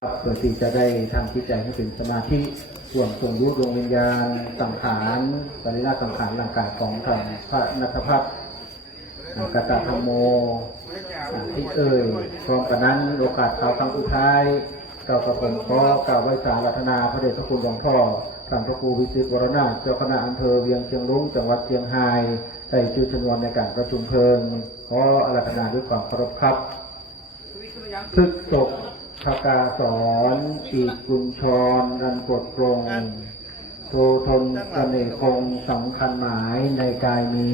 เพื่อที่จะได้ทำจิตใจให้เป็นสมาธิส่วนทรงรู้ดวงวิญญาณสังขารปริราชสังขารร่างกายของท่านพระนัทพัฒน์อ่ากตธรรมโมอ่าที่เอ่ยพร้อมกันนั้นโอกาสข่าวครั้งสุดท้ายเรากระผมขอกล่าวไว้สารรัตนาพระเดชพระคุณหลวงพ่อท่านพระครูวิสิตวรนาถเจ้าคณะอำเภอเวียงเชียงรุ้งจังหวัดเชียงรายได้จุดชนวนในการประชุมเพลิงขออารัตนาด้วยความเคารพครับพึกศก พกาสอนปีกุญชรอันกดกรงโททนเสน่คงสำคัญหมายในกายมี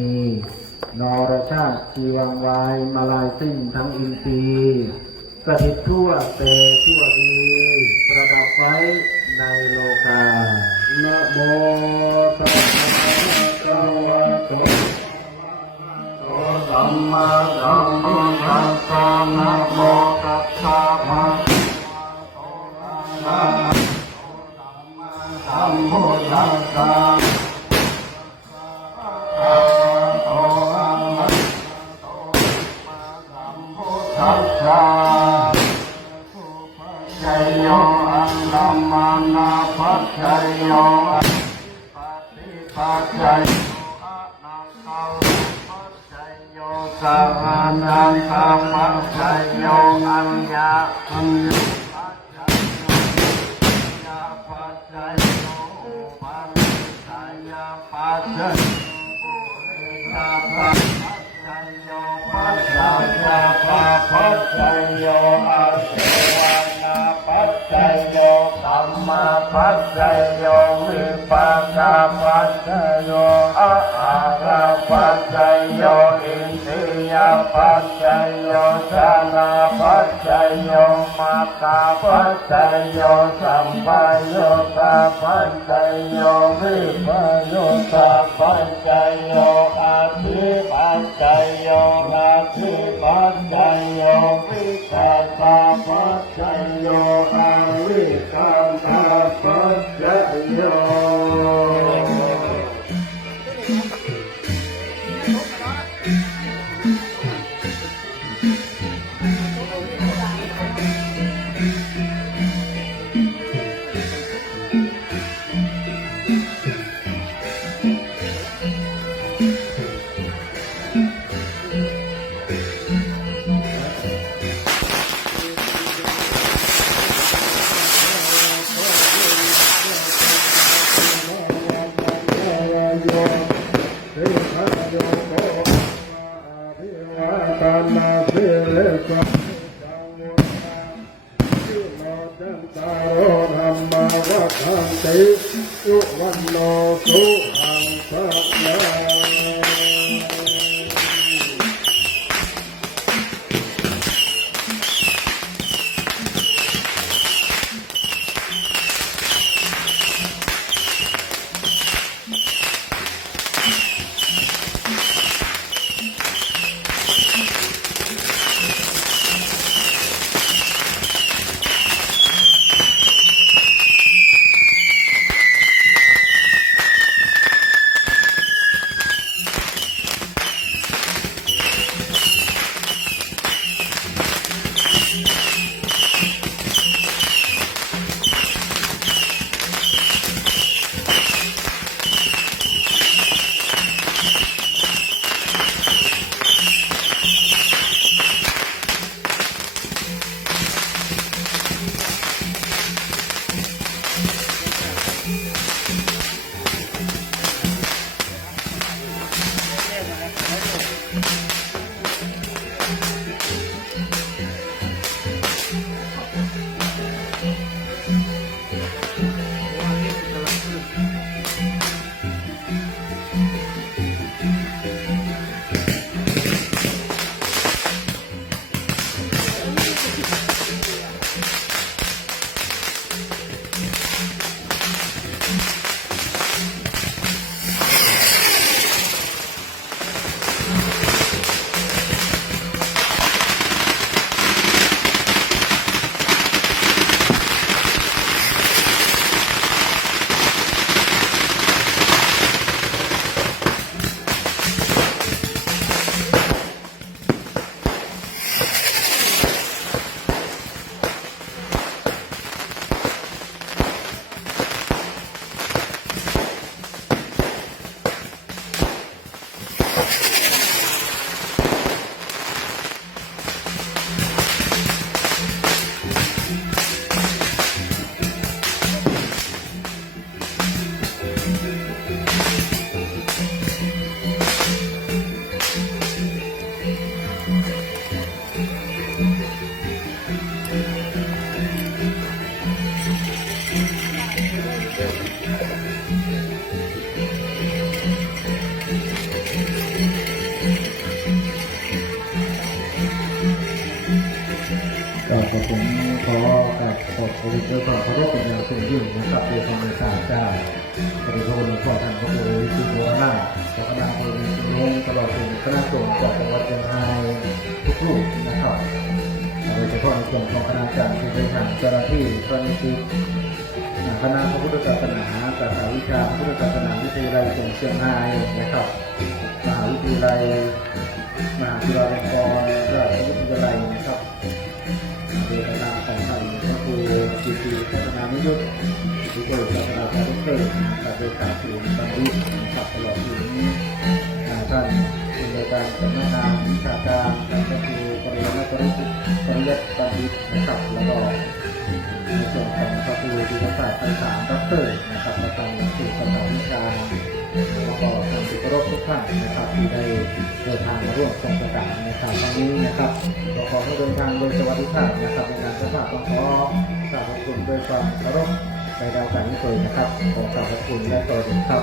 นรชาติเชียงวายมาลายสิ้นทั้งอินทรีย์สถิตทั่วเตทั่วดีประดับไว้ในโลกานะโมตัสสะภะคะวะโตสัมมาสัมพุทธัสสะนะโมตัสสะภะคะ สัมพุทธัสสะโตอะระโตสัมพุทธัสสะชัยโยอันลัมมานาปัจจโยปฏิปัจจัยอะนังคาปัจจัยโยสัพพานังคาปัจจโยอัญญาอัญญา ยอาเสวนาปัจจัยโยสัมมาปัจจัยโยวิปัสสนาปัจจโยอาระปัจจโยอินทรียปัจจัยโยชนะปัจจัย โยมาตาปัจจโยสัมปายโยตาปัจจโยวิปโยตาปัจจโยอาทิปัจจโยนาทิปัจจโยวิตาตาปัจจโยอาวิตาตาปัจจโยะผมขอบขอบคุณด้วยความเคารพเป็นอย่างสูงยิ่งนะครับโดยความเมตตาเจ้าพระเดชพระคุณหลวงพ่อท่านพระครูวิสุทธิ์บัวหน้าเจ้าคณะอำเภอเมืองชุมตลอดถึงคณะสงฆ์จากจังหวัดเชียงรายทุกรูปนะครับโดยเฉพาะในส่วนของคณะจารย์ที่บริหารเจ้าหน้าที่เจ้าหน้าที่คณะพระพุทธศาสนาสาขาวิชาพระพุทธศาสนาวิทยาลัยเชียงรายนะครับมหาวิทยาลัยมหาวิทยาลัยกรราชวิทยาลัยนะครับ กิติพัฒนานิยุทธที่เกิดศาสนาพระพุทธเจ้าจากโดยการศูนย์บัณฑิตนะครับตลอดถึงท่านผู้ในวยการสำนักงานวิชาการท่านก็คือปริญญาตรีปริญญาตรีนะครับแล้วก็ในส่วนของพระครูดีศาสตร์ภาษาด็อกเตอร์นะครับประจำหลักสูตรภาษาวิชาแล้วก็ท่านที่เคารพทุกท่านนะครับที่ได้เดินทางมาร่วมทรงประกาศในคราวนี้นะครับขอขอให้เดินทางโดยสวัสดิภาพนะครับในงานสภาพต้องขอก ราบขอบคุณด้วยความเคารพในดาวสายนี้เลยนะครับขอกราบขอบคุณและสวัสดีครับ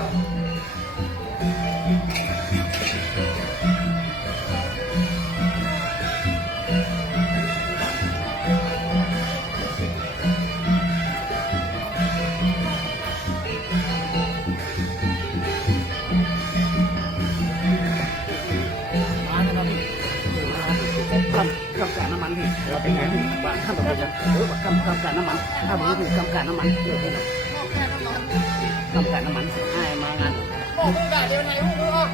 กำกำกน้ำมันพี่เราเป็นไงพี่ บ้านถ้าแบบจะเออกำกำการน้ำมันถ้าผมคือกำการน้ำมันเออพี่กำการน้ำมันให้มางานบอกมึงได้เดี๋ยวไหนหูมึงออ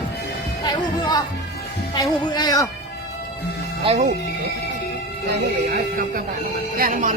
ไหนหูมึงออไหนหูมึงไงเหรอไหนหูไหนหูไอ้กำกำการน้ำมันแกงมัน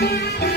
ค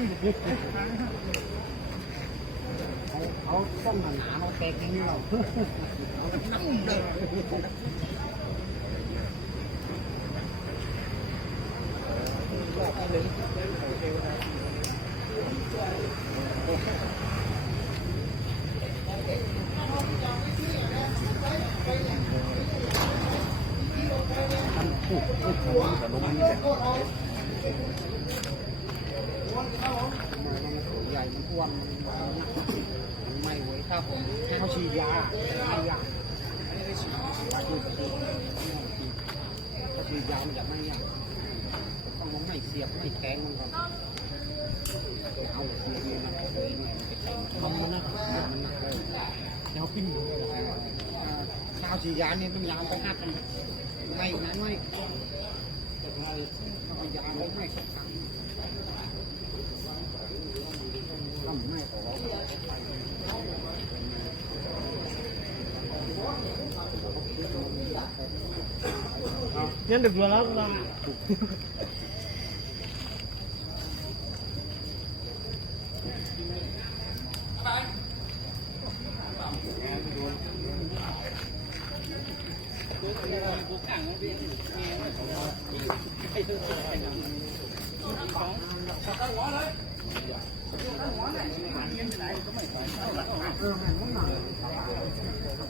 เขาต้องหนาเราแตกอย่างนี้เราใหญ่มันอ้วนมัน่วมไม่ไหวครับเขาฉีดยาไม่ยาไม่ได้ฉีดยาเขาฉีดยามันจะไม่ยากต้องมันไม่เสียบไม่แทงมันก่อนเอาเสียบนี่มันเลยเนี่ยมันนะมันนักเลยแล้วปิ้งข้าวฉีดยาเนี่ยมันยาวไปหักกันไม่นั้นไม่แต่เราเอายาไม่ไม่สักครั้ง ทำไม่ขอ เนี่ยเดือดแล้วนะ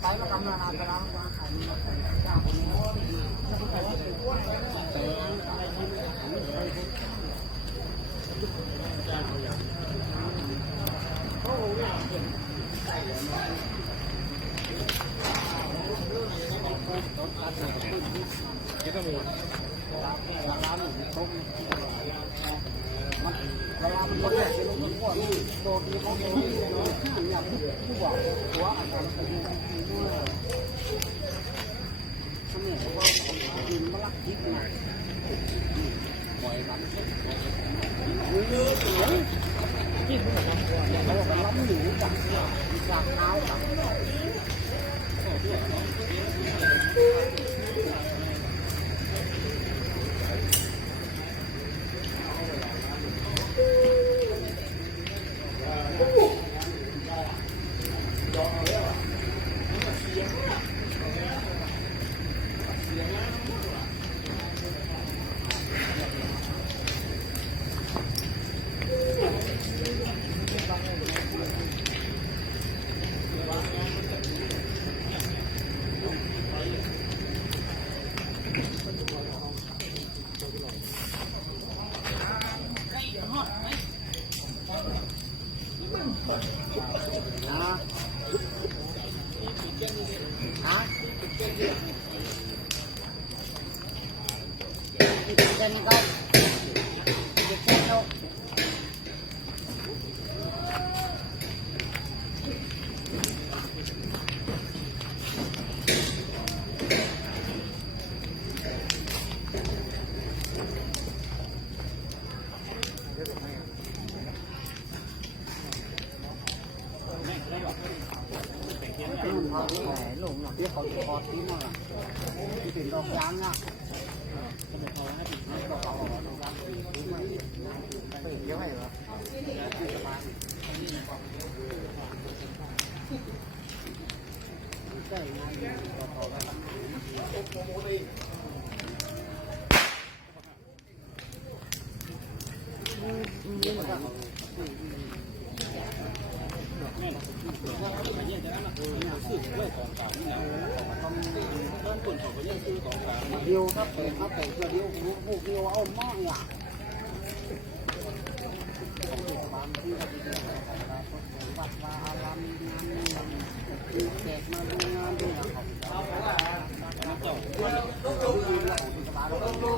ไปมาทำงานไปแล้วเวลามันคนแรกเป็นลูกพ่อนี่โดนที่เขาโดนอยากผู้บอกหัวอาจารย์สมัยว่าดินมาลักยิกนะปล่อยมันเยอะเลยกินเขาบอกล้ำหนูจาก จา หลงหรอกที่เขาจะพอที่มาที่เป็นดอกยางอะ เดียวครับแต่ครับแต่เะเดียวรู้พวกเดียวเอามากอะบางที่ก็ดีนะครับวัดวาอารามงานดูแขกมาดูงานด้วยนะครับจบลู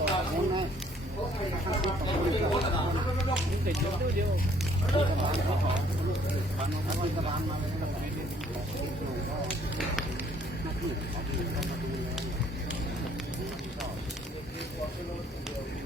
Thank you.